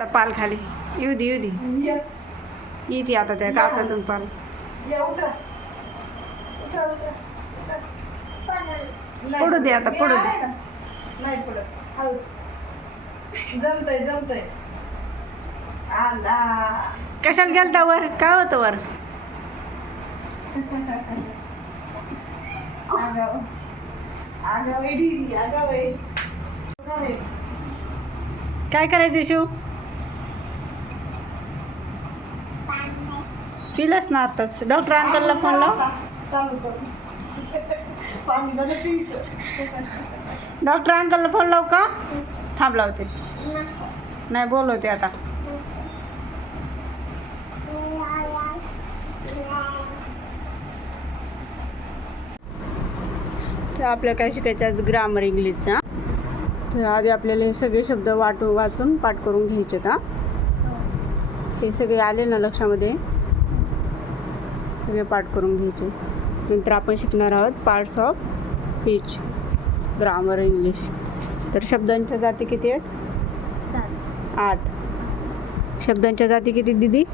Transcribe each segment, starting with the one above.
आता पाल खाली. येऊ दे येऊ दे. येते आता त्या काचातून पाल. पडू दे आता, पडू दे. नाही पडत. जमतय जमतय. आला. कशाला गेलता वर? काय होतं वर? काय करायचं शिव? पिलंच ना आताच. डॉक्टर अंकलला फोन लाव. चालू पाणी झालं पिंच डॉक्टर अंकलला फोन लाव का? थांब लावते. नाही बोलवते आता. तर आपल्याला काय शिकायचं आज? ग्रामर इंग्लिशचा तर आधी आपल्याला हे सगळे शब्द वाटू वाचून पाठ करून घ्यायचे का हे सगळे आले ना लक्षामध्ये. सगळे पाठ करून घ्यायचे. नंतर आपण शिकणार आहोत parts of speech grammar English तर शब्दांच्या जाती किती आहेत? आठ. शब्दांच्या जाती किती दिदी?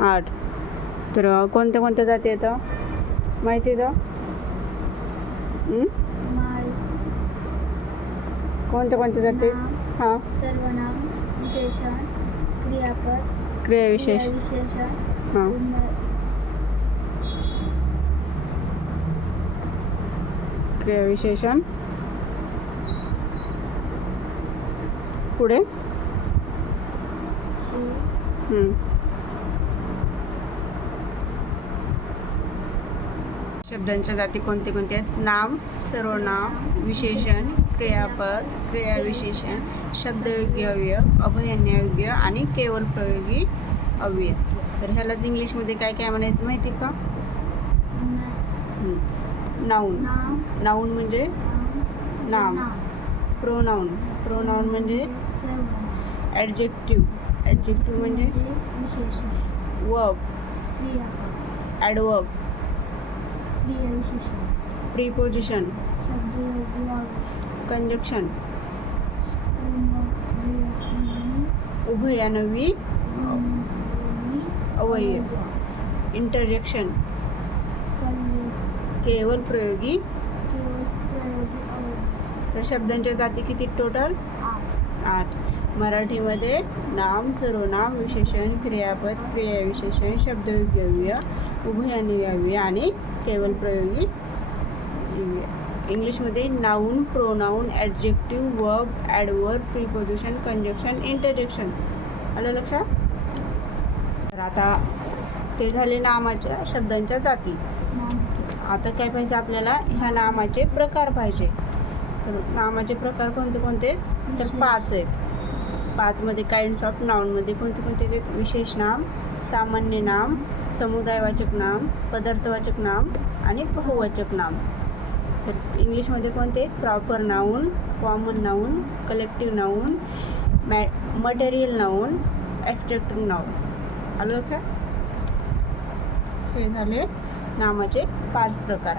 आठ. तर कोणत्या कोणत्या जाती येतं माहिती आहे हं? कोणत्या कोणत्या जाती? हां. सर्वनाम. विशेषण. क्रियापद. क्रियाविशेष. विशेषण क्रियाविशेषण पुढे. शब्दांच्या जाती कोणते कोणते आहेत? नाम सर्वनाम विशेषण क्रियापद क्रियाविशेषण शब्दयोगी अव्यय अभयान्ययोग्य आणि केवळ प्रयोगी अव्यय. तर ह्यालाच इंग्लिशमध्ये काय काय म्हणायचं माहिती का? नाऊन नाम नाऊन म्हणजे नाम. प्रोनाऊन प्रोनाऊन म्हणजे सर्वनाम ॲडजेक्टिव्ह ॲडजेक्टिव्ह म्हणजे वर्ब ॲडवर्ब प्रिपोजिशन कंजक्शन उभयानवी अवयव. इंटरजेक्शन केवळ प्रयोगी? तर शब्दांच्या जाती किती टोटल आठ. मराठीमध्ये नाम सर्वनाम विशेषण क्रियापद क्रियाविशेषण शब्दयोग्यव्य उभयान्वयव्य आणि केवळ प्रयोगी. इंग्लिशमध्ये noun pronoun adjective verb adverb preposition conjunction interjection आलं लक्षात? तर आता ते झाले नामाच्या शब्दांच्या जाती. आता काय पाहिजे आपल्याला? ह्या नामाचे प्रकार पाहिजे. तर नामाचे प्रकार कोणते कोणते? आहेत? तर. पाच आहेत. पाचमध्ये काइंड्स ऑफ नाऊनमध्ये कोणते कोणते आहेत? विशेष नाम सामान्य नाम समुदायवाचक नाम पदार्थवाचक नाम आणि बहुवाचक नाम. तर इंग्लिशमध्ये कोणते? Proper noun common noun collective noun मॅ मटेरियल नाऊन ॲब्स्ट्रॅक्टिव्ह नाऊन आलं लक्षात? हे झाले. नामाचे पाच प्रकार